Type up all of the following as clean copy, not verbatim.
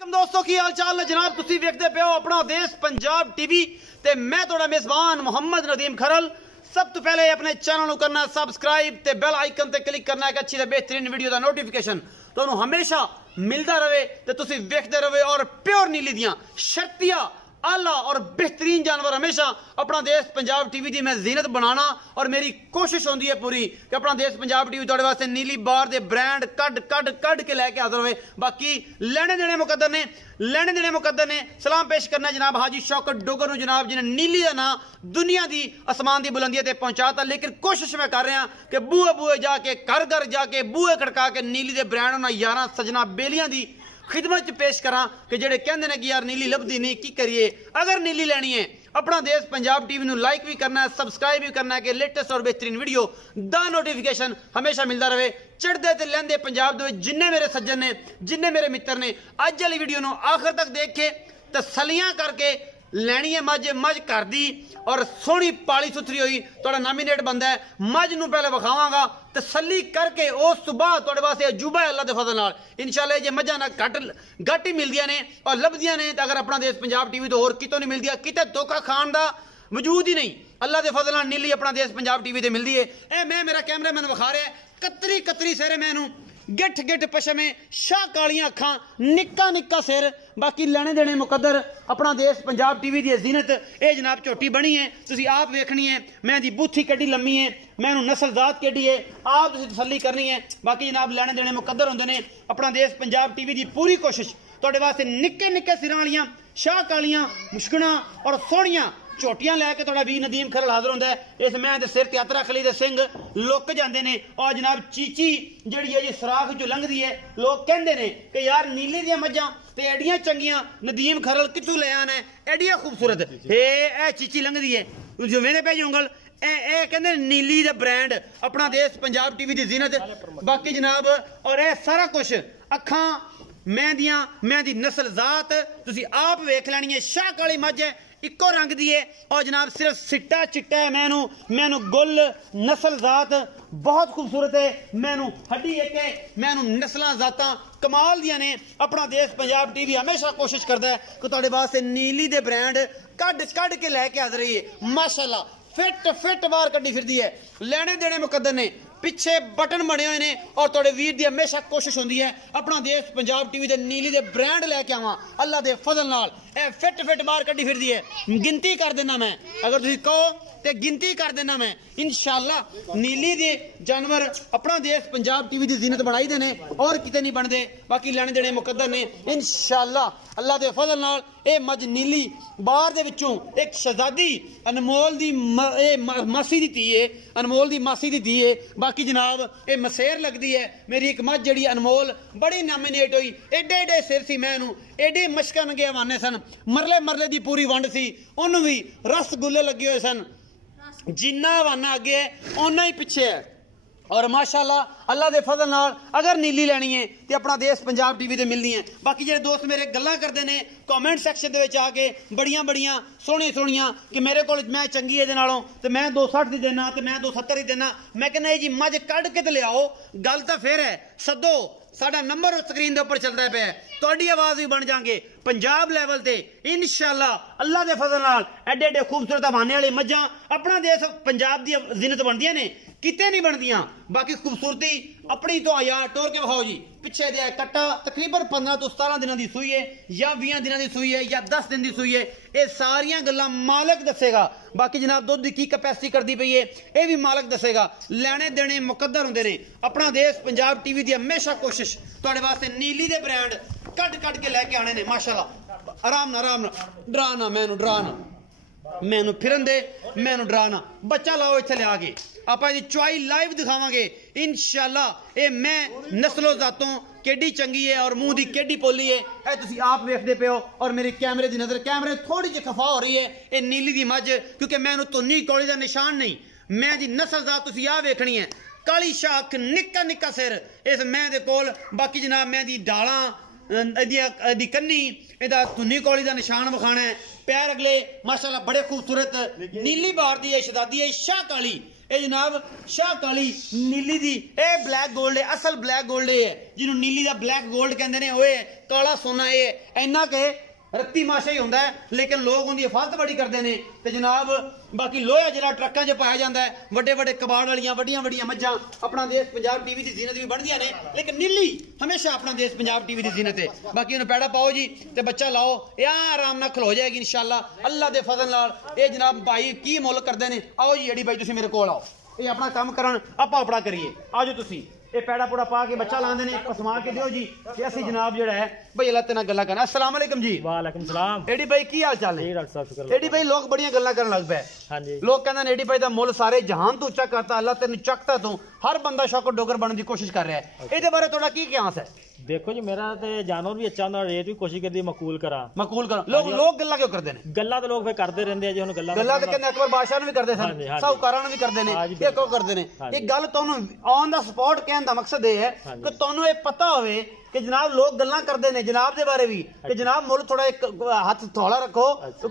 दोस्तों की हाल चाल जनाब तुसी वेखदे पे हो अपना देश पंजाब टीवी ते मैं थोड़ा मेजबान मोहम्मद नदीम खरल। सब तो पहले अपने चैनल करना सब्सक्राइब ते बेल आइकन ते क्लिक करना एक अच्छी ते बेहतरीन वीडियो का नोटिफिकेशन तो हमेशा मिलता रहे तो तुसी वेखदे रहे और प्योर नीली दियां शर्तिया आला और बेहतरीन जानवर हमेशा अपना देश पंजाब टीवी की मैं जीनत बनाना और मेरी कोशिश होती है पूरी कि अपना देश पंजाब टीवी थोड़े वास्ते नीली बार दे ब्रांड कड के लैके हाजिर हुए। बाकी लेने देने मुकद्दर ने सलाम पेश करना जनाब हाजी शौकत डोगर जनाब जिन्हें नीली का नाम दुनिया की आसमान की बुलंदियों तक पहुंचाता। लेकिन कोशिश मैं कर रहा कि बूहे जाके घर जाके बूहे खड़का के नीली के ब्रांड उन्होंने यार सजना बेलियां की खिदमत च पेश करा कि जेडे कहते हैं कि यार नीली लभदी नहीं की करिए। अगर नीली लेनी है अपना देश पंजाब टीवी को लाइक भी करना है सब्सक्राइब भी करना है कि लेटेस्ट और बेहतरीन वीडियो दा नोटिफिकेशन हमेशा मिलता रहे। चढ़ते तो लेंदे पंजाब दे जिन्ने मेरे सज्जन ने जिन्ने मेरे मित्र ने अज वाली वीडियो को आखिर तक देख के तसलियां करके लैनी है मझ घर दी और सोहनी पाली सुथरी हुई थोड़ा नॉमिनेट बनता है। मझ नूं पहले विखावांगा तसली करके उस तो बाद तुहाडे वास्ते अजूबा है अल्लाह दे फजल नाल इंशाअल्लाह। जे मझां ना घट ही मिलदियां ने और लभदियां ने तो अगर अपना देश पंजाब टीवी तो होर कितों नहीं मिलदियां किते धोखा खाण दा वजूद ही नहीं। अल्लाह दे फजल नाल नीली अपना देश पंजाब टीवी ते मिलदी है। ए मैं मेरा कैमरा मैन विखा रहा है कतरी सिर मैनू गिठ पशमे शाह कालियां अखां निक्का सिर। बाकी लेने देने मुकद्दर अपना देश पंजाब टीवी की जीनत ये जनाब झोटी बनी है तुसी आप वेखनी है। मैं दी बूथी केडी लम्मी है मैनू नस्ल जात केडी है आप तुसी तसल्ली करनी है। बाकी जनाब लेने देने मुकद्दर होंदे ने अपना देश पंजाब टीवी की पूरी कोशिश तुहाडे वास्ते निक्के सिरां वालियां शाह कालियां मुश्कणा और सोहणियां झोटियां लैके थोड़ा वीर नदीम खरल हाजिर होंदा है। इस मैं सिर ते हत्थ रख ली ते सिंह लुक जाते हैं और जनाब चीची जिहड़ी है जी सराख जो लंघदी है लोग कहते हैं कि यार नीली दियां मझां ते एडियां चंगियां नदीम खरल कित्थों ले आना है एडियां खूबसूरत ए चीची लंघदी है जो मेरे पे उंगल ए कहते नीली दा ब्रांड अपना देश पंजाब टीवी की जीनत। बाकी जनाब और यह सारा कुछ अखां मैं दी नस्ल जात तुसी आप वेख लैनी है। शाह काली मझ है इको रंग दी है और जनाब सिर्फ सिट्टा चिट्टा है। मैनू गुल नस्ल जात बहुत खूबसूरत है। मैनू हड्डी एक है मैनू नस्ल जातां कमाल दियां ने। अपना देश पंजाब टीवी हमेशा कोशिश करता है कि तुहाडे वास्ते नीली दे ब्रांड कड के लैके हाजिर रही है। माशाअल्लाह फिट बाहर कड्डी फिरदी है। लेने देने मुकद्दर ने पिछे बटन बने हुए ने और तुहाडे वीर दी हमेशा कोशिश होंदी है अपना देश पंजाब टीवी दे नीली दे ब्रांड लैके आवां अल्लाह दे फजल नाल। ए फिट बाहर कड्डी फिरदी है। गिनती कर देना मैं अगर तुसीं कहो ते गिनती कर देना मैं इंशाअल्लाह नीली दे जानवर अपना देश पंजाब टीवी की जीनत बनाई देने और किते नहीं बनते। बाकी लेने देने मुकद्दर ने इंशाअल्लाह अल्लाह दे फजल नाल। ए मझ नीली बाहर दे विचों एक शहजादी अनमोल दी मासी दी धी है अनमोल दी मासी दी धी है। बाकी जनाब ये मसेर लगती है मेरी एक मझ जड़ी अनमोल बड़ी नॉमिनेट हुई एडे सिर सी मैनू एडे मशकन के हवाने सन मरले दी पूरी वंड सी उन्होंने भी रसगुल्ले लगे हुए सन जिन्ना हवाना अगे है उन्ना ही पिछे है। और माशाअल्लाह अल्लाह दे फजल नाल अगर नीली लैनी है तो अपना देश पंजाब टीवी ते मिलनी है। बाकी जो दोस्त मेरे गल्लां करते हैं कॉमेंट सैक्शन दे विच आके बड़ियां सोहणियां कि मेरे को मैं चंगी है नालों तो मैं 260 दी देना तो मैं 270 दी देना। मैं कहना जी मझ कढ़ के तो लियाओ गल तो फिर है सदो साडा नंबर स्क्रीन के उपर चलता पे तुहाडी आवाज़ भी बन जाएंगे पंजाब लैवल ते इंशाअल्लाह अल्लाह दे फजल नाल। एडे खूबसूरत हवाने वाली मझां अपना देश पंजाब दी जीनत बनदियां ने किते नहीं बनदियां। बाकी खूबसूरती अपनी तो यार टोर के विखाओ जी पिछे दे कट्टा तकरीबन 15 तो 17 दिनों की सूई है या 20 दिनों की सूई है या 10 दिन की सूई है ये सारियां गल्लां मालक दसेगा। बाकी जनाब दुध की कैपेसिटी करती पई है ये भी मालक दसेगा। लेने देने मुकद्दर होंदे ने अपना देश पंजाब टीवी की हमेशा कोशिश तुहाडे वास्ते नीली दे ब्रांड कड के लैके आने ने। माशाअल्लाह आराम नाल डराना मैनू फिरन दे मैनू डराना बच्चा लाओ इत्थे लिया के आप चुआई लाइव दिखावांगे इंशाअल्लाह। ये मैं नस्लों जातों केडी चंगी है और मुंह दी केडी पोली है ए तुसी आप वेखदे पे हो। और मेरे कैमरे की नजर कैमरे थोड़ी जी खफा हो रही है ये नीली दी मझ क्योंकि मैनू धुन्नी कौली का निशान नहीं मैं दी नस्ल जात तुसी आ वेखनी है काली शाख निक्का सिर इस मैं दे कोल। बाकी जनाब मैं दी डालां दी कन्नी एदा धुन्नी कौली का निशान विखाना है। पैर अगले माशाअल्लाह बड़े खूबसूरत नीली बार दी है शहजादी है शाह काली ਇਹ ਜਨਾਬ ਸ਼ਾਹ ਕਾਲੀ ਨੀਲੀ ਦੀ ਇਹ ਬਲੈਕ 골ਡ ਹੈ ਅਸਲ ਬਲੈਕ 골ਡ ਹੈ ਜਿਹਨੂੰ ਨੀਲੀ ਦਾ ਬਲੈਕ 골ਡ ਕਹਿੰਦੇ ਨੇ ਓਏ ਕਾਲਾ ਸੋਨਾ ਇਹ ਇੰਨਾ ਕਿ ਰੱਤੀ ਮਾਸ਼ਾ ਹੀ ਹੁੰਦਾ ਹੈ ਲੇਕਿਨ ਲੋਕ ਉਹਦੀ ਹਿਫਾਜ਼ਤ ਬੜੀ ਕਰਦੇ ਨੇ ਤੇ ਜਨਾਬ ਬਾਕੀ ਲੋਹਾ ਜਿਹੜਾ ਟਰੱਕਾਂ 'ਚ ਪਾਇਆ ਜਾਂਦਾ ਹੈ ਵੱਡੇ ਵੱਡੇ ਕਬਾੜ ਵਾਲੀਆਂ ਵੱਡੀਆਂ ਵੱਡੀਆਂ ਮੱਝਾਂ ਆਪਣਾ ਦੇਸ਼ ਪੰਜਾਬ ਟੀਵੀ ਦੀ ਜ਼ੀਨਤ ਵੀ ਬਣਦੀਆਂ ਨੇ ਲੇਕਿਨ ਨੀਲੀ ਹਮੇਸ਼ਾ ਆਪਣਾ ਦੇਸ਼ ਪੰਜਾਬ ਟੀਵੀ ਦੀ ਜ਼ੀਨਤ ਹੈ ਬਾਕੀ ਉਹਨੂੰ ਪੈੜਾ ਪਾਓ ਜੀ ਤੇ ਬੱਚਾ ਲਾਓ ਇਹ ਆਰਾਮ ਨਾਲ ਖਲੋ ਜਾਏਗੀ ਇਨਸ਼ਾਅੱਲਾ ਅੱਲਾ ਦੇ ਫਜ਼ਲ ਨਾਲ ਇਹ ਜਨਾਬ ਭਾਈ ਕੀ ਮੁੱਲ ਕਰਦੇ ਨੇ ਆਓ ਜੀ ਜਿਹੜੀ ਭਾਈ ਤੁਸੀਂ ਮੇਰੇ ਕੋਲ ਆਓ ਇਹ ਆਪਣਾ ਕੰਮ ਕਰਨ ਆਪਾਂ ਆਪਣਾ ਕਰੀਏ ਆਜੋ ਤੁਸੀਂ ਇਹ ਪੈੜਾ ਪੂੜਾ ਪਾ ਕੇ ਬੱਚਾ ਲਾਉਂਦੇ ਨੇ ਪਸਮਾ ਕੇ ਦਿਓ ਜੀ ਕਿ ਅਸੀਂ ਜਨਾਬ ਜਿਹੜਾ ਹੈ ਬਈ ਅੱਲਾਹ ਤੇ ਨਾਲ ਗੱਲਾਂ ਕਰਨਾ अस्सलाम वालेकुम जी वालेकुम सलाम एडी भाई की हाल चाल है डॉक्टर साहब शुक्र एडी भाई लोग बड़ियां गल्लां करन लग पए हां जी लोग कहंदे ने एडी भाई दा मुੱਲ ਸਾਰੇ ਜਹਾਨ ਤੋਂ ਉੱਚਾ ਕਰਤਾ ਅੱਲਾਹ ਤੈਨੂੰ ਚੱਕਤਾ ਤੂੰ ਹਰ ਬੰਦਾ ਸ਼ੌਕਰ ਡੋਗਰ ਬਣਨ ਦੀ ਕੋਸ਼ਿਸ਼ ਕਰ ਰਿਹਾ ਹੈ ਇਹਦੇ ਬਾਰੇ ਤੁਹਾਡਾ ਕੀ ਕਿਆਸ ਹੈ देखो जी मेरा तो जानवर भी अच्छा होंदा रेट भी कोशिश करदी मकबूल करा लोग गल्लां क्यों करदे ने गल्लां तो लोग फिर करदे रहंदे जी हुन गल्लां ਤੇ ਕਹਿੰਦੇ ਅਕਬਰ ਬਾਦਸ਼ਾਹ ਨੂੰ ਵੀ ਕਰਦੇ ਸਨ ਸਾਹੂਕਾਰਾਂ ਨੂੰ ਵੀ ਕਰਦੇ ਨੇ ਇਹ ਕਿਉਂ ਕਰਦੇ ਨੇ ਇਹ ਗੱਲ ਤੁਹਾਨੂੰ ਔਨ ਦਾ ਸਪੌਟ ਕਹਿਣ ਦਾ ਮਕਸਦ ਇਹ ਹੈ ਕਿ ਤੁਹਾਨੂੰ ਇਹ ਪਤਾ ਹੋਵੇ ਕਿ ਜਨਾਬ ਲੋਕ ਗੱਲਾਂ ਕਰਦੇ ਨੇ ਜਨਾਬ ਦੇ ਬਾਰੇ ਵੀ ਕਿ ਜਨਾਬ ਮੁੱਲ ਥੋੜਾ ਇੱਕ ਹੱਥ ਥੋੜਾ ਰੱਖੋ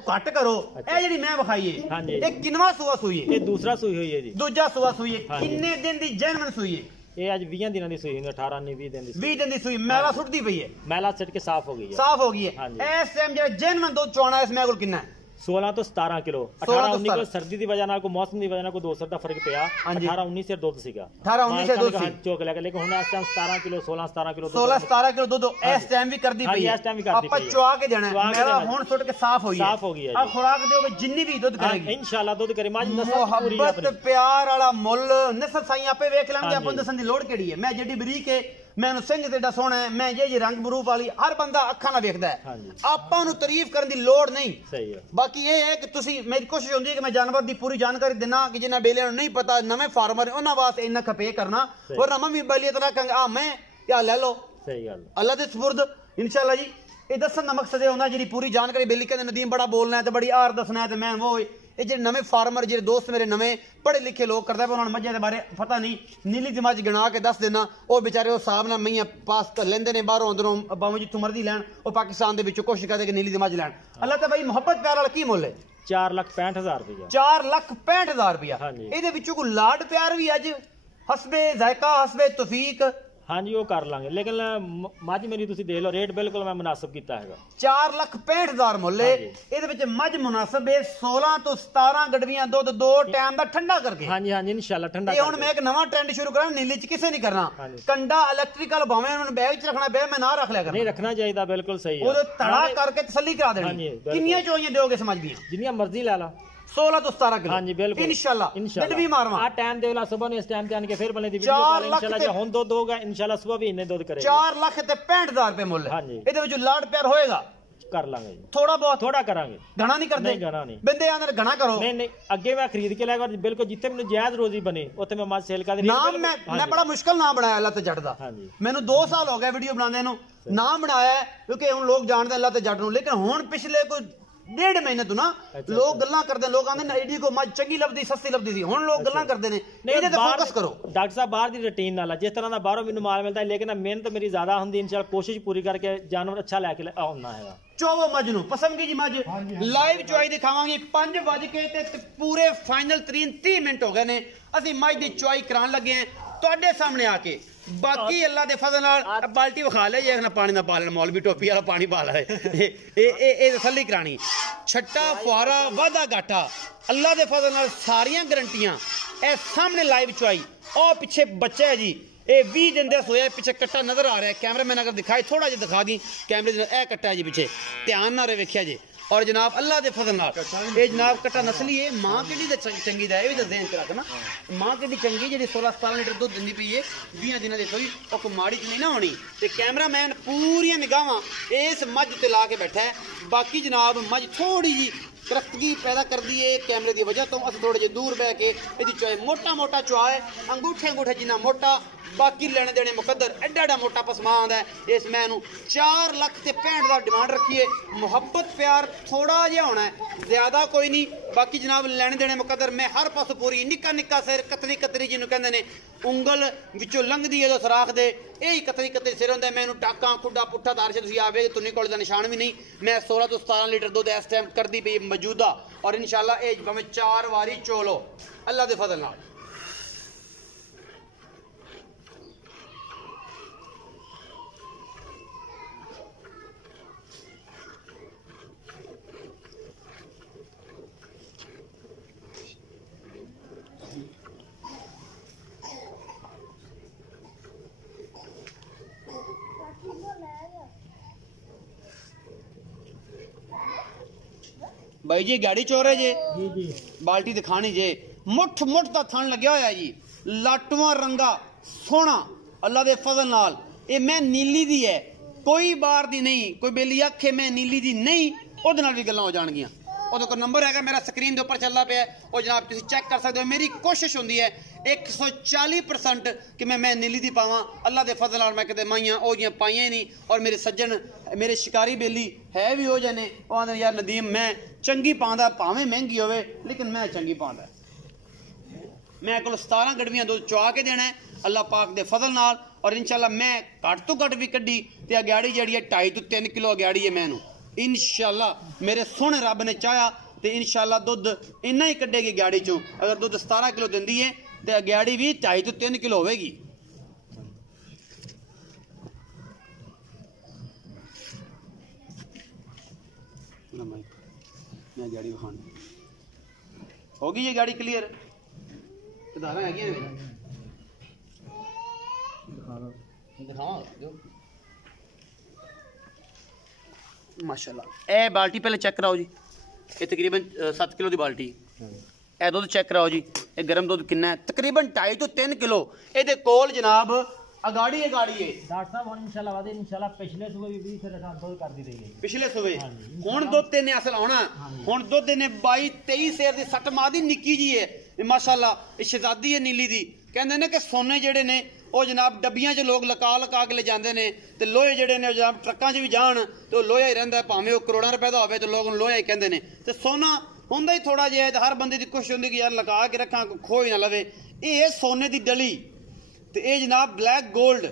ਘੱਟ ਕਰੋ ਇਹ ਜਿਹੜੀ ਮੈਂ ਵਿਖਾਈ ਹੈ ਇਹ ਕਿੰਨਵਾ ਸੂਆ ਸੂਈ ਹੈ ਇਹ ਦੂਸਰਾ ਸੂਈ ਹੋਈ ਹੈ ਜੀ ਦੂਜਾ ਸੂਆ ਸੂਈ ਹੈ ਕਿੰਨੇ ਦਿਨ ਦੀ ਜੈਨੂਇਨ ਸੂਈ ਹੈ ਇਹ ਅੱਜ 20 ਦਿਨਾਂ ਦੀ ਸੂਈ ਹੈ 18 ਨਹੀਂ 20 ਦਿਨ ਦੀ 20 ਦਿਨ ਦੀ ਸੂਈ ਮੈਲਾ ਸੁੱਟਦੀ ਪਈ ਹੈ ਮੈਲਾ ਸਿੱਟ ਕੇ ਸਾਫ਼ ਹੋ ਗਈ ਹੈ ਸਾਫ਼ ਹੋ ਗਈ ਹੈ ਇਸ ਟਾਈਮ ਜਿਹੜਾ ਜੈਨੂਇਨ ਦੁੱਧ ਚੋਣਾ ਇਸ ਮੈਂ ਕੋਲ ਕਿੰਨਾ ਹੈ 16 ਤੋਂ 17 ਕਿਲੋ 18 19 को सर्दी ਦੀ ਵਜ੍ਹਾ ਨਾਲ ਕੋ ਮੌਸਮ ਦੀ ਵਜ੍ਹਾ ਨਾਲ ਕੋ 200 ਦਾ ਫਰਕ ਪਿਆ 18 19 ਸੇ ਦੁੱਧ ਸੀਗਾ 18 19 ਸੇ ਦੁੱਧ ਸੀ ਚੋਕ ਲੱਗ ਲੇਕਿਨ ਹੁਣ ਇਸ ਟਾਈਮ 17 ਕਿਲੋ 16 17 ਕਿਲੋ 16 17 ਕਿਲੋ ਦੁੱਧ ਇਸ ਟਾਈਮ ਵੀ ਕਰਦੀ ਪਈ ਹੈ ਇਸ ਟਾਈਮ ਵੀ ਕਰਦੀ ਆਪਾਂ ਚੁਆ ਕੇ ਦੇਣਾ ਮੇਰਾ ਹੁਣ ਸੁੱਟ ਕੇ ਸਾਫ਼ ਹੋਈ ਹੈ ਆ ਖੁਰਾਕ ਦਿਓਗੇ ਜਿੰਨੀ ਵੀ ਦੁੱਧ ਕਰੇਗੀ ਇਨਸ਼ਾਅੱਲਾ ਦੁੱਧ ਕਰੇ ਮਾਝ ਨਸਲ ਪੂਰੀ ਆਪਣੀ ਮੁਹੱਬਤ ਪਿਆਰ ਵਾਲਾ ਮੁੱਲ ਨਸਲ ਸਾਈ ਆਪੇ ਵੇਖ ਲਾਂਗੇ ਆਪਾਂ ਦੱਸਣ ਦੀ ਲੋੜ ਕਿਹੜੀ ਹੈ ਮੈਂ ਜਿਹੜੀ ਬਰੀਕ ਹੈ ਮੈਨੂੰ ਸਿੰਘ ਤੇਡਾ ਸੋਹਣਾ ਹੈ ਮੈਂ ਜੇ ਰੰਗ ਬਰੂਪ ਵਾਲੀ ਹਰ ਬੰਦਾ ਅੱਖਾਂ ਨਾਲ ਵੇਖਦਾ ਹੈ ਆਪਾਂ ਨੂੰ ਤਾਰੀਫ ਕਰਨ ਦੀ ਲੋੜ ਨਹੀਂ ਸਹੀ ਹੈ ਬਾਕੀ ਇਹ ਹੈ ਕਿ ਤੁਸੀਂ ਮੇਰੀ ਕੋਸ਼ਿਸ਼ ਹੁੰਦੀ ਹੈ ਕਿ ਮੈਂ ਜਾਨਵਰ ਦੀ ਪੂਰੀ ਜਾਣਕਾਰੀ ਦੇਣਾ ਕਿ ਜਿਨ੍ਹਾਂ ਬੇਲਿਆਂ ਨੂੰ ਨਹੀਂ ਪਤਾ ਨਵੇਂ ਫਾਰਮਰ ਉਹਨਾਂ ਵਾਸਤੇ ਇੰਨਾ ਖਪੇ ਕਰਨਾ ਔਰ ਨਵਾਂ ਵੀ ਬੇਲੀ ਤਰ੍ਹਾਂ ਕਹਾਂਗੇ ਆ ਮੈਂ ਕਿਆ ਲੈ ਲਓ ਸਹੀ ਗੱਲ ਅੱਲਾ ਦੇ ਸਪੁਰਦ ਇਨਸ਼ਾਅੱਲਾ ਜੀ ਇਹ ਦੱਸਣ ਦਾ ਮਕਸਦ ਇਹ ਹੁੰਦਾ ਜਿਹੜੀ ਪੂਰੀ ਜਾਣਕਾਰੀ ਬੇਲੀ ਕਹਿੰਦੇ ਨਦੀਮ ਬੜਾ ਬੋਲਣਾ ਹੈ ਤੇ ਬੜੀ ਆਰ ਦੱਸਣਾ ਹੈ ਤੇ ਮੈਂ ਉਹ ਇਹ ਜਿਹੜੇ ਨਵੇਂ ਫਾਰਮਰ ਜਿਹੜੇ ਦੋਸਤ ਮੇਰੇ ਨਵੇਂ ਪੜ੍ਹੇ ਲਿਖੇ ਲੋਕ ਕਰਦਾ ਉਹਨਾਂ ਨੂੰ ਮੱਝਾਂ ਦੇ ਬਾਰੇ ਪਤਾ ਨਹੀਂ ਨੀਲੀ ਦੀ ਮੱਝ ਗਿਣਾ ਕੇ ਦੱਸ ਦੇਣਾ ਉਹ ਵਿਚਾਰੇ ਉਹ ਹਿਸਾਬ ਨਾਲ ਮਈਆਂ ਪਾਸ ਕਰ ਲੈਂਦੇ ਨੇ ਬਾਹਰੋਂ ਅੰਦਰੋਂ ਭਾਵੇਂ ਜਿੱਥੋਂ ਮਰਜ਼ੀ ਲੈਣ ਉਹ ਪਾਕਿਸਤਾਨ ਦੇ ਵਿੱਚੋਂ ਕੋਸ਼ਿਸ਼ ਕਰਦੇ ਕਿ ਨੀਲੀ ਦੀ ਮੱਝ ਲੈਣ ਅੱਲਾ ਤਾਂ ਭਾਈ ਮੁਹੱਬਤ ਪਿਆਰ ਵਾਲਾ ਕੀ ਮੁੱਲ ਹੈ 4,65,000 ਰੁਪਇਆ 4,65,000 ਰੁਪਇਆ ਇਹਦੇ ਵਿੱਚੋਂ ਕੋਈ ਲਾਡ ਪਿਆਰ ਵੀ ਅੱਜ ਹਸਬੇ ਜ਼ਾਇਕਾ ਹਸਬੇ ਤੌਫੀਕ हाँ जी वो कर लांगे लेकिन मझ मेरी तुसी देख लो रेट बिल्कुल मैं मुनासिब कीता हैगा 4,65,000 ਮੁੱਲ ਇਹਦੇ ਵਿੱਚ ਮੱਝ ਮੁਨਾਸਿਬ ਹੈ 16 ਤੋਂ 17 ਗੜਵੀਆਂ ਦੁੱਧ ਦੋ ਟਾਈਮ ਦਾ ਠੰਡਾ ਕਰਕੇ हाँ जी इंशाल्लाह ठंडा ਇਹ ਹੁਣ ਮੈਂ ਇੱਕ ਨਵਾਂ ਟ੍ਰੈਂਡ ਸ਼ੁਰੂ ਕਰਾਂ ਨੀਲੀ ਚ ਕਿਸੇ ਨਹੀਂ ਕਰਨਾ ਕੰਡਾ ਇਲੈਕਟ੍ਰੀਕਲ ਭਾਵੇਂ ਉਹਨਾਂ ਨੂੰ ਬੈਗ ਚ ਰੱਖਣਾ ਪਿਆ ਮੈਂ ਨਾ ਰੱਖ ਲਿਆ ਕਰਨਾ नहीं रखना चाहिए बिल्कुल सही है ਉਹਦੇ ਤੜਾ ਕਰਕੇ ਤਸੱਲੀ ਕਰਾ ਦੇਣੀ ਕਿੰਨੀਆਂ ਚੋਈਆਂ ਦਿਓਗੇ ਸਮਝ ਦੀਆਂ जिन्नियां मर्जी ला ला 16 ਤੋਂ 17 ਕਿਲੋ हाँ जी बिल्कुल इंशाल्लाह भी मारवा आ टाइम देला सुबह ने इस टाइम पे आने के फिर बने दी वीडियो इंशाल्लाह जो हुन दूध होगा इंशाल्लाह सुबह भी इन्ने दूध करेगा 4,65,000 रुपए ਮੁੱਲ हाँ जी ਇਹਦੇ ਵਿੱਚ ਲਾਡ ਪਿਆਰ ਹੋਏਗਾ कर लांगे जी थोड़ा बहुत थोड़ा करांगे घना नहीं करते नहीं घना नहीं बंदे आंदर घना करो नहीं नहीं अगे मैं खरीद के लाएगा बिल्कुल जिथे मैंने जायज रोजी बने उथे मैं मां सेल कर नाम मैं बड़ा मुश्किल नाम बनाया अल्लाह ते जट दा मैनू 2 साल हो गए वीडियो बनांदे नु नाम बनाया क्योंकि हुन लोग जानदे अल्लाह ते जट नु लेकिन हुन पिछले कोई 1.5 महीने तो ना लोग गल्लां करदे लोग आंदे ना एडी को मज चंगी लबदी सस्ती लबदी सी हुन लोग गल्लां करदे ने ਇਹਦੇ ਤੇ ਫੋਕਸ ਕਰੋ ਡਾਕਟਰ ਸਾਹਿਬ ਬਾਹਰ ਦੀ ਰੁਟੀਨ ਨਾਲ ਜਿਸ ਤਰ੍ਹਾਂ ਦਾ ਬਾਹਰੋਂ ਮੈਨੂੰ ਮਾਲ ਮਿਲਦਾ ਲੇਕਿਨ ਮਿਹਨਤ ਮੇਰੀ ਜ਼ਿਆਦਾ ਹੁੰਦੀ ਇਨਸ਼ਾਅੱਲਾ ਕੋਸ਼ਿਸ਼ ਪੂਰੀ ਕਰਕੇ ਜਾਨਵਰ ਅੱਛਾ ਲੈ ਕੇ ਆਉਣਾ ਹੈਗਾ ਚੋਵੋ ਮੱਝ ਨੂੰ ਪਸੰਦ ਕੀ ਜੀ ਮੱਝ ਲਾਈਵ ਚੁਆਈ ਦਿਖਾਵਾਂਗੇ 5 ਵਜ ਕੇ ਤੇ ਪੂਰੇ ਫਾਈਨਲ 30 ਮਿੰਟ ਹੋ ਗਏ ਨੇ ਅਸੀਂ ਮੱਝ ਦੀ ਚੁਆਈ ਕਰਾਉਣ ਲੱਗੇ ਆਂ ਤੁਹਾਡੇ ਸਾਹਮਣੇ ਆ ਕੇ ਬਾਕੀ ਅੱਲਾ ਦੇ ਫਜ਼ਲ ਨਾਲ ਬਾਲਟੀ ਵਿਖਾ ਲੈ ਜੇ ਨਾ ਪਾਣੀ ਦਾ ਪਾਲਣ ਮੌਲਵੀ ਟੋਪੀ ਵਾਲਾ ਪਾਣੀ ਪਾ ਲੈ ਇਹ ਤਸੱਲੀ ਕਰਾਣੀ ਛੱਟਾ ਫੁਆਰਾ ਵਾਧਾ ਘਾਟਾ ਅੱਲਾ ਦੇ ਫਜ਼ਲ ਨਾਲ ਸਾਰੀਆਂ ਗਰੰਟੀਆਂ ਇਹ ਸਾਹਮਣੇ ਲਾਈਵ ਚੁਆਈ ਉਹ ਪਿੱਛੇ ਬੱਚਾ ਹੈ ਜੀ ਇਹ 20 ਦਿਨ ਦਾ ਸੋਇਆ ਪਿੱਛੇ ਕੱਟਾ ਨਜ਼ਰ ਆ ਰਿਹਾ ਕੈਮਰਾਮੈਨ ਅਗਰ ਦਿਖਾਏ ਥੋੜਾ ਜਿਹਾ ਦਿਖਾ ਦੀ ਕੈਮਰੇ ਦੇ ਇਹ ਕੱਟਾ ਜੀ ਪਿੱਛੇ ਧਿਆਨ ਨਾਲ ਵੇਖਿਆ ਜੀ और जनाब अल्लाह दे फजल नाल ये जनाब कट्टा नस्ली है मां केडी चंगी दा ये भी दस देन रखना मां केडी चंगी जेडी 16-17 लीटर दूध दिंदी पई है 20 दिनां दे सोई ओ को माड़ी च नहीं ना होनी ते कैमरामैन पूरी निगाहां इस मझ ते ला के बैठा है बाकी जनाब मझ थोड़ी जी करफ्तगी पैदा कर दी है कैमरे की वजह तो असं थोड़े जे दूर बह के ये चुआ मोटा चुआ है अंगूठे जिन्ना मोटा बाकी लेने देने मुकद्दर एडा मोटा पसमा आंदा है इस मैं 4,65,000 का डिमांड रखी है मुहब्बत प्यार थोड़ा जिहा होना है ज्यादा कोई नहीं बाकी जनाब लेने देने मुकद्दर मैं हर पासों पूरी निक्का निक्का सिर कतरी जिन्होंने कहते हैं उंगल विचों लंघदी है सराख दे यही कतरी सिर होंदा मैनू टाका खुडा पुट्ठा तारश तुसीं आवे तुन्नी कोल दा निशान भी नहीं मैं 16 तो 17 लीटर दूध इस टाइम करदी पई मौजूदा और इंशाल्लाह ये भावें 4 वारी चोलो अल्लाह दे फजल नाल भाई जी गाड़ी चोरे जे जी जी बाल्टी दिखानी जे मुठ मुठ दा थन लग्या होया जी लाटवा रंगा सोना अल्लाह दे फजल नाल ये मैं नीली दी है कोई बार दी नहीं कोई बेली आखे मैं नीली दी नहीं ओदे नाल भी गल्लां हो जाणगियां ओदे कोल नंबर हैगा मेरा स्क्रीन दे ऊपर चलदा पिया ओ जनाब तुसीं चेक कर सकदे हो मेरी कोशिश हुंदी है 140% कि मैं नीली दी पावां अल्लाह दे फजल नाल मैं कदे माइयां ओ जियां पाइयां ही नहीं और मेरे सज्जन मेरे शिकारी बेली है भी हो जाने ओ आंदे यार नदीम मैं चंगी पांदा भावें महंगी होवे लेकिन मैं चंगी पांदा मैं कोल 17 गड़वियां दुध चुआ के देना है अल्लाह पाक दे फजल नाल और इंशाल्लाह मैं घट तो घट भी कड्डी ते अग्याड़ी जेहड़ी है 2.5 तो 3 किलो अग्याड़ी है मैनू इंशाल्लाह मेरे सोहने रब ने चाहा ते इंशाल्लाह दुध इन्ना ही कड्डेगी गाड़ी चों अगर दुध 17 किलो दिंदी है ते अग्याड़ी भी 2.5 तो 3 किलो होगी मैं गाड़ी खानी होगी ये गाड़ी क्लियर धारा है माशाल्लाह ए बाल्टी पहले चेक कराओ जी ये तकरीबन 7 किलो की बाल्टी ए दुध चेक कराओ जी ये गर्म दुध कितना है तकरीबन 2.5 तो 3 किलो ये कोल जनाब अगाड़ी है डॉक्टर साहब हुन इंशाल्लाह वादे इंशाल्लाह पिछले सुबह भी 20 से दुध कर दी रही है पिछले सुबह हुन दुध ने असल आना हुन दुध ने 22 23 शेर दी सट मादी निक्की जी है माशाल्लाह शहजादी है नीली दी कहंदे ने कि सोने जेड़े ने ਉਹ जनाब डब्बियां च लोग लका लका के ले जाते हैं तो लोहे जेडे ने जनाब ट्रकों च भी जान तो लोहा ही रहिंदा भावें वो करोड़ों रुपए का होवे तो लोग लोहा ही कहते हैं तो सोना हुंदा ही थोड़ा जिहा तो हर बंदे की कोशिश होंदी कि यार लका के रखा खो ही ना लवे ये सोने की डली तो ये जनाब ब्लैक गोल्ड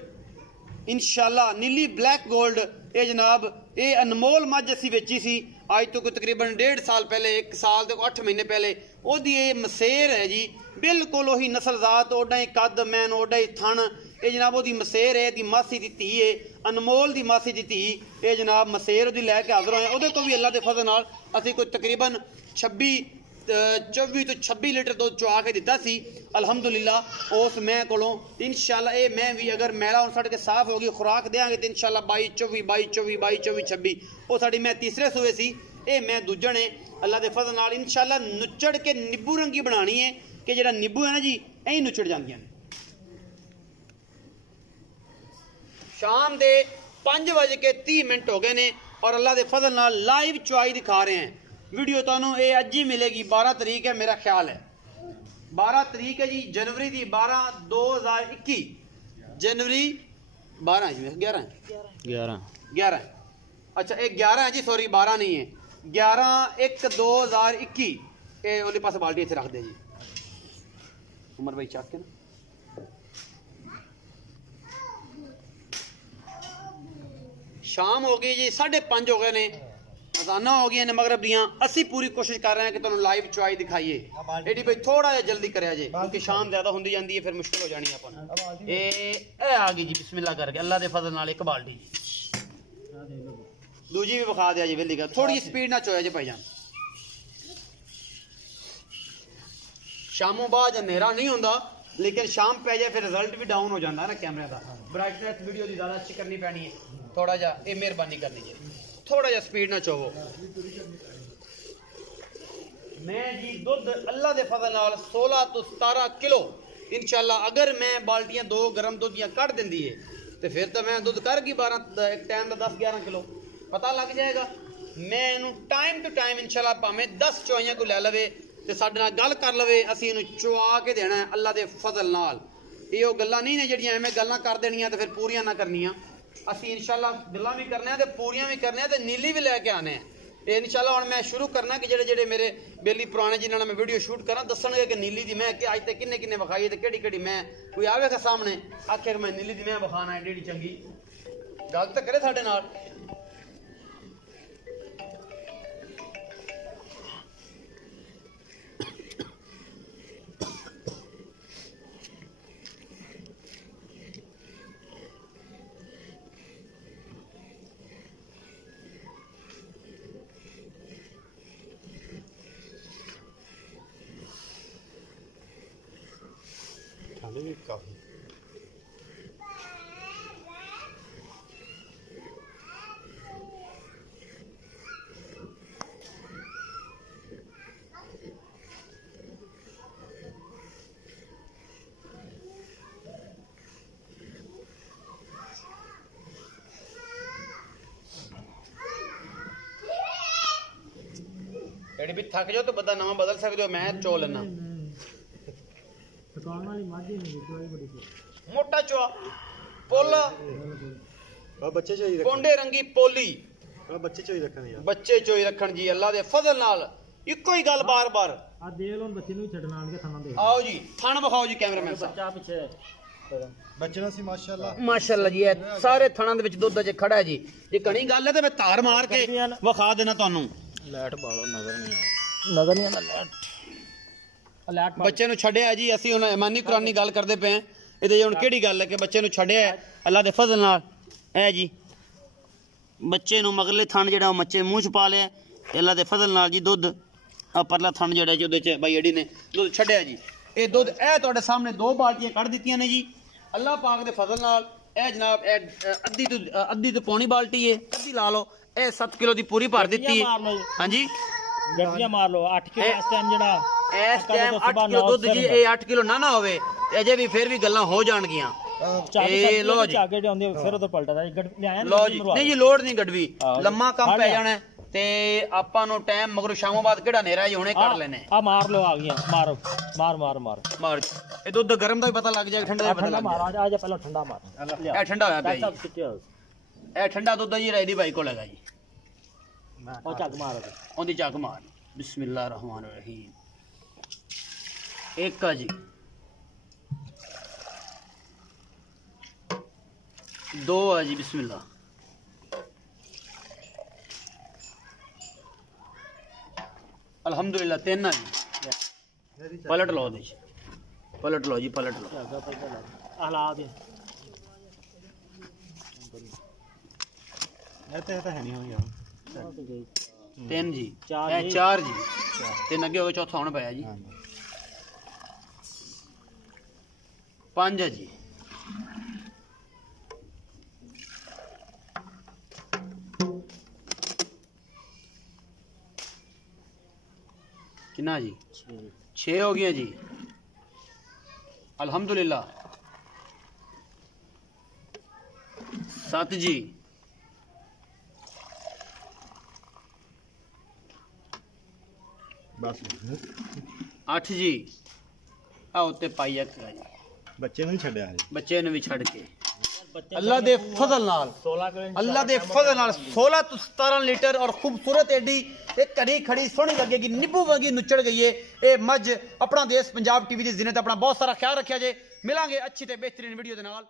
इंशाल्लाह नीली ब्लैक गोल्ड ये जनाब ये अनमोल मझ असी बेची सी आज तो कोई तकरीबन 1.5 साल पहले 1 साल तो 8 महीने पहले ओदी ये मसेर है जी बिल्कुल वही नस्ल जात ओडा ही कद मैन ओडा ही थन ये जनाब ओदी मसेर है दी मासी दी धी है अनमोल दी मासी दी धी ये जनाब मसेर ओदी लैके हाजिर होए ओदे को भी अल्लाह दे फजल नाल असी कोई तकरीबन 24 तो 26 लीटर दूध चुआ के दिता सी अल्हम्दुलिल्लाह उस मैं कोलों इंशाल्लाह ये मैं भी अगर मैला उन सड़ के साफ होगी खुराक देंगे तो इंशाल्लाह 22 वो साड़ी मैं तीसरे सूबे सी ये मैं दूजे ने अल्लाह के फजल नाल इंशाल्लाह नुचड़ के निब्बू रंगी बनानी है कि जेड़ा निब्बू है ना जी यही नुचड़ जांदियां शाम दे 5:30 हो गए ने और अल्लाह के फजल नाल लाइव चुआई दिखा रहे हैं वीडियो तुहानू ये अज ही मिलेगी 12 तरीक है मेरा ख्याल है 12 तरीक है जी जनवरी की 12/2021 जनवरी 12 जी 11 अच्छा ये 11 है जी सॉरी 12 नहीं है 11/1/2021 ये वाले पास बाल्टी इतने रख दे जी उमर भाई चक के ना शाम हो गई जी 5:30 हो गए ने अजाना हो गई ने मगरब दियां असी पूरी कोशिश कर रहे हैं कि तुहानू लाइव चुआई दिखाइए एडी भाई थोड़ा जिहा जल्दी करिया जे क्योंकि शाम ज्यादा होंदी जांदी है फिर मुश्किल हो जानी है अपन ए आ गई जी बिस्मिल्लाह करके अल्लाह दे फजल नाल एक बाल्टी दूजी भी विखा दिया जी वेली का थोड़ी स्पीड ना चोया जे भाईजान शामों बाद अंधेरा नहीं होंदा लेकिन शाम पै जाए फिर रिजल्ट भी डाउन हो जाता है ना कैमरे का ब्राइटनेस वीडियो की ज्यादा अच्छी करनी पैनी है थोड़ा जा ये मेहरबानी करनी चाहिए थोड़ा जा स्पीड ना चोवो मैं जी दुध अल्लाह दे फजल नाल 16 तो 17 किलो इंशाल्लाह अगर मैं बाल्टियां 2 गर्म दुध दियां कट दिंदी है तो फिर तो मैं दुध कर गई 12 एक टाइम का 10-11 किलो पता लग जाएगा मैं इनू टाइम टू टाइम इंशाल्लाह भावें 10 चुआइयां को लै लवे ते साडे नाल गल कर लवे असीं इनू चुआ के देना है अल्लाह दे फजल नाल ये गल्लां नहीं ने जड़ियां एवें गल्लां कर देनियां तो फिर पूरियां ना करनियां असीं इंशाल्लाह गल्लां भी करने ते पूरियां भी करने ते नीली भी लैके आने ये इंशाल्लाह हुण मैं शुरू करना कि जेड़े मेरे बेली पुराने जिन्हां नाल मैं वीडियो शूट करा दसणगे कि नीली दी मैं कि अज तक किन्ने विखाई ते केड़ी मैं कोई आवेगा सामने आखिर मैं नीली दी मैं विखाना एडी चंगी गल तो करे साडे नाल काफी एड़ी भी थक जाओ तो बंदा नवा बदल सकते हो। मैं चो लेना मोटा चो पोला बच्चे चाहिए पोंडे रंगी पोली बच्चे चाहिए रखन यार बच्चे चोई रखन जी अल्लाह दे फजल नाल इको ही गल बार बार आ देख लो बच्चे नु छड़ना आनगे थाना दे आओ जी थान बखाओ जी कैमरामैन साहब बच्चा पीछे बच्चे ना सी माशाल्लाह माशाल्लाह जी सारे थाना दे विच दुੱਧ अजे खड़ा है जी ये कणी गल है ते मैं तार मार के विखा देना ਤੁਹਾਨੂੰ लाइट बालो नजर नहीं आंदा लाइट ਬੱਚੇ ਨੂੰ ਛੱਡਿਆ ਜੀ ਅਸੀਂ ਹੁਣ ਇਮਾਨੀ ਕੁਰਾਨੀ ਗੱਲ ਕਰਦੇ ਪਏ ਆ ਇਹਦੇ ਹੁਣ ਕਿਹੜੀ ਗੱਲ ਹੈ ਕਿ ਬੱਚੇ ਨੂੰ ਛੱਡਿਆ ਅੱਲਾ ਦੇ ਫਜ਼ਲ ਨਾਲ ਇਹ ਜੀ ਬੱਚੇ ਨੂੰ ਮਗਰਲੇ ਥਣ ਜਿਹੜਾ ਉਹ ਮੱਚੇ ਮੂੰਹ ਚ ਪਾ ਲਿਆ ਅੱਲਾ ਦੇ ਫਜ਼ਲ ਨਾਲ ਜੀ ਦੁੱਧ ਆ ਪਰਲਾ ਥਣ ਜਿਹੜਾ ਜੀ ਉਹਦੇ ਚ ਬਾਈ ਏਡੀ ਨੇ ਦੁੱਧ ਛੱਡਿਆ ਜੀ ਇਹ ਦੁੱਧ ਇਹ ਤੁਹਾਡੇ ਸਾਹਮਣੇ 2 ਬਾਲਟੀਆਂ ਕੱਢ ਦਿੱਤੀਆਂ ਨੇ ਜੀ ਅੱਲਾ ਪਾਕ ਦੇ ਫਜ਼ਲ ਨਾਲ ਇਹ ਜਨਾਬ ਇਹ ਅੱਧੀ ਤੋਂ ਪੌਣੀ ਬਾਲਟੀ ਹੈ ਅੱਧੀ ਲਾ ਲਓ ਇਹ 7 ਕਿਲੋ ਦੀ ਪੂਰੀ ਭਰ ਦਿੱਤੀ ਹੈ ਹਾਂਜੀ ਗੱਡੀਆਂ ਮਾਰ ਲਓ 8 ਕਿਲੋ ਇਸ ਟਾਈਮ ਜਿਹੜਾ ਇਸ ਟਾਈਮ 8 ਕਿਲੋ ਦੁੱਧ ਜੀ ਇਹ 8 ਕਿਲੋ ਨਾ ਹੋਵੇ ਤੇ ਅਜੇ ਵੀ ਫਿਰ ਵੀ ਗੱਲਾਂ ਹੋ ਜਾਣਗੀਆਂ ਇਹ ਲੋ ਜੀ ਚਾਗੇ ਦੇ ਆਉਂਦੇ ਫਿਰ ਉਧਰ ਪਲਟਦਾ ਲਿਆਇਆ ਲੋ ਜੀ ਨਹੀਂ ਜੀ ਲੋੜ ਨਹੀਂ ਗੜਵੀ ਲੰਮਾ ਕੰਮ ਪੈ ਜਾਣਾ ਤੇ ਆਪਾਂ ਨੂੰ ਟਾਈਮ ਮਗਰੋਂ ਸ਼ਾਮੋਂ ਬਾਅਦ ਕਿਹੜਾ ਹਨੇਰਾ ਜੀ ਹੁਣੇ ਕੱਢ ਲੈਣੇ ਆ ਮਾਰ ਲਓ ਆ ਗਈਆਂ ਮਾਰੋ ਮਾਰ ਇਹ ਦੁੱਧ ਗਰਮ ਦਾ ਵੀ ਪਤਾ ਲੱਗ ਜਾਏਗਾ ਠੰਡਾ ਦਾ ਪਤਾ ਲੱਗ ਮਾਰ ਆ ਜਾ ਪਹਿਲਾਂ ਠੰਡਾ ਮਾਰ ਇਹ ਠੰਡਾ ਹੋਇਆ ਪਿਆ ਜੀ ਇਹ ਠੰਡਾ ਦੁੱਧ ਜੀ ਰੈਡੀ ਭਾਈ ਕੋਲ ਹੈਗਾ ਜੀ ਉਹ ਚੱਕ ਮਾਰ ਉਹਦੀ ਚੱਕ ਮਾਰ ਬਿਸਮਿਲ੍ਲਾਹਿਰ ਰਹਿਮਾਨਿਰ ਰਹੀਮ ਇੱਕ ਆ ਜੀ 2 ਆ ਜੀ ਬਿਸਮਿल्लाह अल्हम्दुलिल्लाह 3 आ जी पलट लो जी पलट लो हला दे ऐसे तो है नहीं हो यार 3 जी 4 जी 3 अगे हो चौथा होना पाया जी 5 है जी कितना जी 6 हो गया जी अल्हम्दुलिल्लाह 7 जी 8 जी आओ ते पाई जी बच्चे ने छड़या बच्चे ने भी छड़ के अल्लाह दे फजल नाल 16 तो 17 लीटर और खूबसूरत एडी एक घड़ी खड़ी सोहनी लगेगी निब्बू वांगी नुचड़ गई है ये मज अपना देश पंजाब टीवी की जिन्नत अपना बहुत सारा ख्याल रखा जे मिलांगे अच्छी ते बेहतरीन वीडियो दे नाल।